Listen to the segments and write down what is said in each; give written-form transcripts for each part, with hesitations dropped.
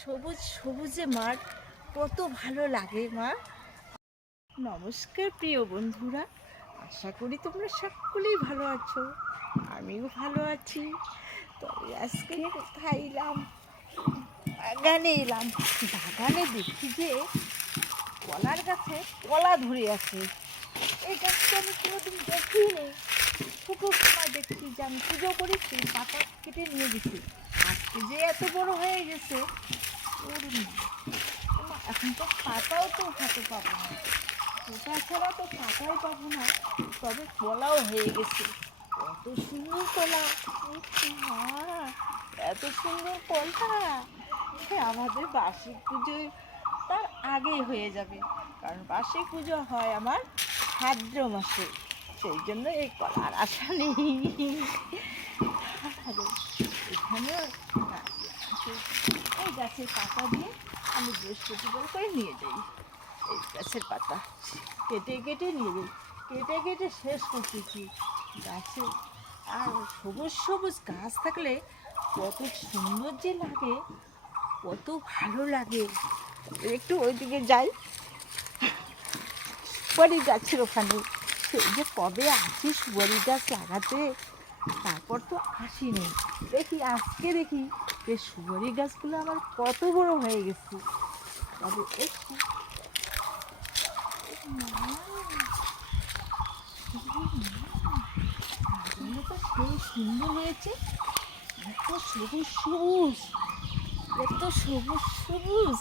সবুজ সবুজে মাঠ কত ভালো লাগে মা। নমস্কার প্রিয় বন্ধুরা, আশা করি তোমরা সকলেই ভালো আছো, আমিও ভালো আছি। তবে আজকে কোথায় এলাম? বাগানে এলাম। বাগানে দেখি যে কলার গাছে কলা ধরে আছে। এই গাছটা আমি কোনোদিন দেখিনি। পুকুর সময় দেখছি যে আমি পুজো করেছি, পাতা কেটে নিয়ে গেছি। আজকে যে এত বড় হয়ে গেছে, ওর মা এখন তো পাতাও তো হাতে পাবো না, ওটা ছাড়া তো পাতাই পাবো না। তবে কলাও হয়ে গেছে, কত সুন্দর কলা! মা, এত সুন্দর কলা! আমাদের বার্ষিক পুজোয় তার আগেই হয়ে যাবে, কারণ বার্ষিক পুজো হয় আমার ভাদ্র মাসে। সেই জন্য এই কলার আশা নেই। এখানে এই গাছের পাতা দিয়ে আমি বৃহস্পতিবার করে নিয়ে যাই। এই গাছের পাতা কেটে কেটে নিয়ে যাই, কেটে কেটে শেষ করতেছি গাছে। আর সবুজ সবুজ গাছ থাকলে কত সুন্দর যে লাগে, কত ভালো লাগে। একটু ওইদিকে যাই, সুপারি গাছের ওখানে। সেই যে কবে আসি সুপারি গাছ লাগাতে, তারপর তো আসিনি। দেখি আজকে দেখি যে সুপারি গাছগুলো আমার কত বড় হয়ে গেছে। তবে একটু তো সেই সুন্দর হয়েছে, এত সবুজ সবুজ, এত সবুজ সবুজ,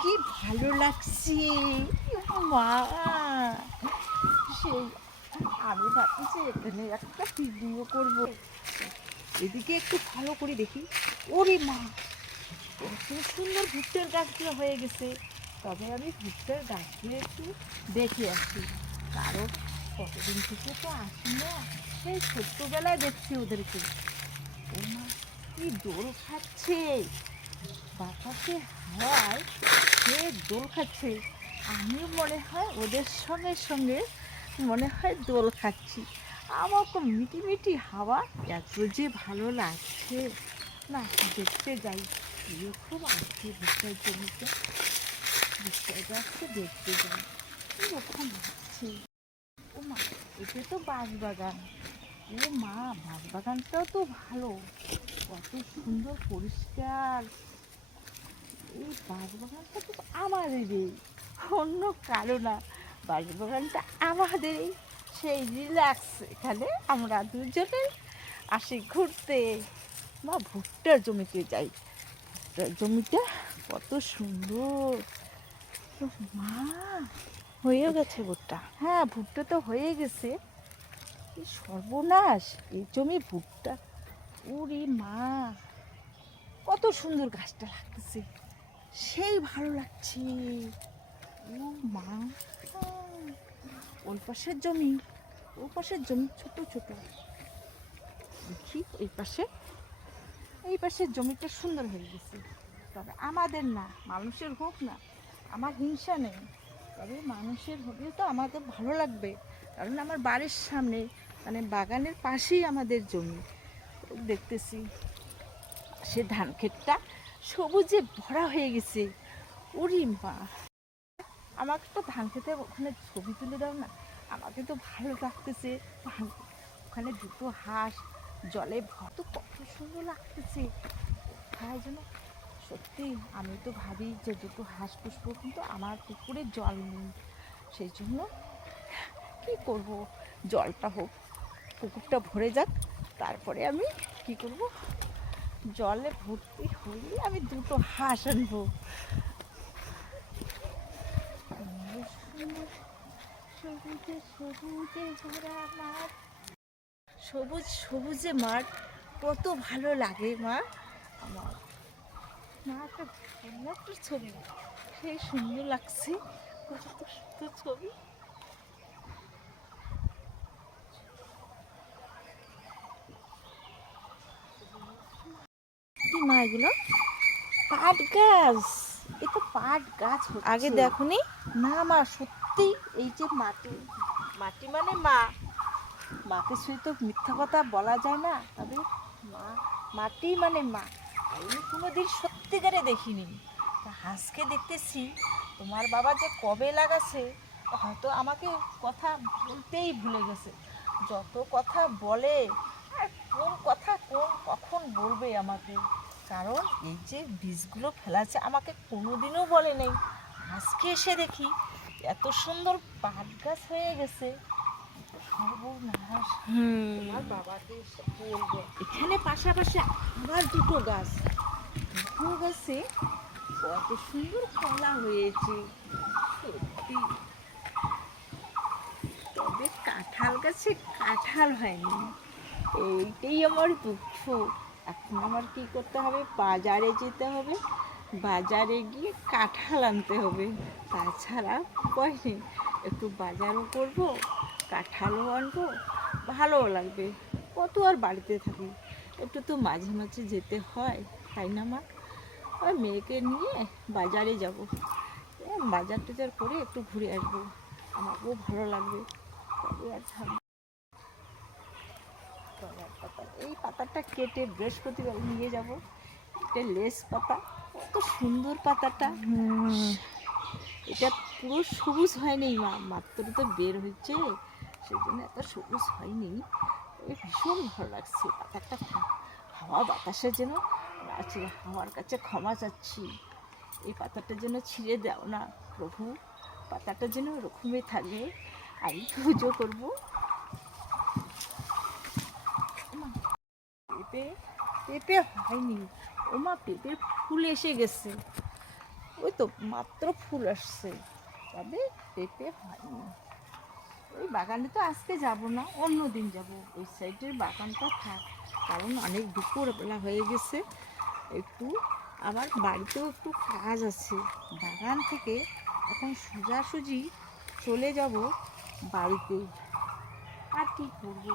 কি ভালো লাগছে মা। সেই আমি ভাবছি এখানে একটা ভিডিও করব। এদিকে একটু ভালো করে দেখি, ওরে মা, কত সুন্দর ভুট্টার গাছগুলো হয়ে গেছে। তবে আমি ভুট্টার গাছগুলো একটু দেখে আসি, কারণ কতদিন থেকে তো আসি না। সেই ছোট্টবেলায় দেখছি ওদেরকে। ও মা, কি দোল খাচ্ছে বাতাসে হাওয়ায়, সে দোল খাচ্ছে। আমিও মনে হয় ওদের সঙ্গে সঙ্গে মনে হয় দোল খাচ্ছি। আমার তো মিটি মিটি হাওয়া, এত যে ভালো লাগছে না। দেখতে যাই, খুব আসছে ভুট্টার জমিতে, ভুট্টার গাছকে দেখতে যাই কিরকম লাগছে। ও মা, এটা তো বাঁশবাগান। ও মা, বাঁশবাগানটাও তো ভালো, কত সুন্দর পরিষ্কার। এই বাঁশবাগানটা তো আমাদেরই, অন্য কারো না। বাঁশবাগানটা আমাদেরই। সেই রিল্যাক্স, এখানে আমরা দুজনে আসি ঘুরতে। মা, ভুট্টার জমিতে যাই। ভুট্টার জমিটা কত সুন্দর মা। হয়েও গেছে ভুট্টা? হ্যাঁ, ভুট্টা তো হয়ে গেছে। কি সর্বনাশ, এই জমি ভুট্টা! ওরে মা, কত সুন্দর গাছটা লাগতেছে, সেই ভালো লাগছে। ও মা, ওই পাশের জমি, ও পাশের জমি ছোট ছোট। দেখি এই পাশে, এই পাশের জমিটা সুন্দর হয়ে গেছে। তবে আমাদের না, মানুষের হোক না, আমার হিংসা নেই। তবে মানুষের হলে তো আমাদের ভালো লাগবে, কারণ আমার বাড়ির সামনে, মানে বাগানের পাশেই আমাদের জমি। দেখতেছি সে ধান ক্ষেতটা সবুজে ভরা হয়ে গেছে। ওরে মা, আমাকে তো ধান খেতে ওখানে ছবি তুলে দাও না, আমাকে তো ভালো লাগতেছে। ধান, ওখানে দুটো হাঁস জলে ভর, তো কত সুন্দর লাগতেছে। তাই জন্য সত্যি আমি তো ভাবি যে দুটো হাঁস পুষবো, কিন্তু আমার পুকুরে জল নেই। সেই জন্য কী করব, জলটা হোক, পুকুরটা ভরে যাক, তারপরে আমি কি করব, জলে ভর্তি হলে আমি দুটো হাঁস আনবো। সবুজে সবুজে ভরা মাঠ, সবুজ সবুজে মাঠ কত ভালো লাগে মা আমার। মা, একটা ছবি, সেই সুন্দর লাগছে, কত সুন্দর ছবি। কি মা এগুলো? পাট গাছ, এ তো পাট গাছ আগে হচ্ছে। দেখোনি? না মা, সত্যি এই যে মাটি, মাটি মানে মা, মাকে ছুঁয়ে তো মিথ্যা কথা বলা যায় না। তবে মা, মাটি মানে মা, আমি কোনোদিন সত্যি সত্যিকারে দেখিনি। তা আজকে দেখতেছি তোমার বাবা যে কবে লাগাছে, হয়তো আমাকে কথা বলতেই ভুলে গেছে। যত কথা বলে, আর কোন কথা কখন বলবে আমাকে, কারণ এই যে বীজগুলো ফেলাছে আমাকে কোনোদিনও বলে নেই। আজকে এসে দেখি এত সুন্দর পাট গাছ হয়ে গেছে। সর্বনাশ! তোমার বাবাকে এসে বলবো। এখানে পাশাপাশি আবার দুটো গাছ, দুটো গাছে কত সুন্দর কলা হয়েছে সত্যি। তবে কাঁঠাল গাছে কাঁঠাল হয়নি, এইটাই আমার দুঃখ। এখন আমার কি করতে হবে, বাজারে যেতে হবে, বাজারে গিয়ে কাঁঠাল আনতে হবে, তাছাড়া উপায় নেই। একটু বাজারও করব, কাঁঠালও আনবো, ভালোও লাগবে। কত আর বাড়িতে থাকি, একটু তো মাঝে মাঝে যেতে হয়, তাই না মা? ওই মেয়েকে নিয়ে বাজারে যাব, বাজার টাজার করে একটু ঘুরে আসবো, আমাকেও ভালো লাগবে। তবে আর থাকবো। কলার পাতা, এই পাতাটা কেটে বৃহস্পতিবার নিয়ে যাব। এটা লেস পাতা, কত সুন্দর পাতাটা। এটা পুরো সবুজ হয়নি মা, মাত্র তো বের হয়েছে, সেই জন্য এত সবুজ হয়নি। তবে ভীষণ ভালো লাগছে পাতাটা। হাওয়া বাতাসে যেন আছে, হাওয়ার কাছে ক্ষমা চাচ্ছি, এই পাতাটা যেন ছিঁড়ে দাও না প্রভু, পাতাটা যেন ওরকমই থাকে। আমি পুজো করবো। পেঁপে, পেঁপে হয়নি ও মা, পেঁপের ফুল এসে গেছে, ওই তো মাত্র ফুল আসছে, তবে পেঁপে হয়নি। ওই বাগানে তো আজকে যাব না, অন্য দিন যাব। ওই সাইডের বাগানটা থাক, কারণ অনেক দুপুরবেলা হয়ে গেছে। একটু আবার বাড়িতেও একটু কাজ আছে, বাগান থেকে এখন সোজাসুজি চলে যাব বাড়িতে। আর কি করবো,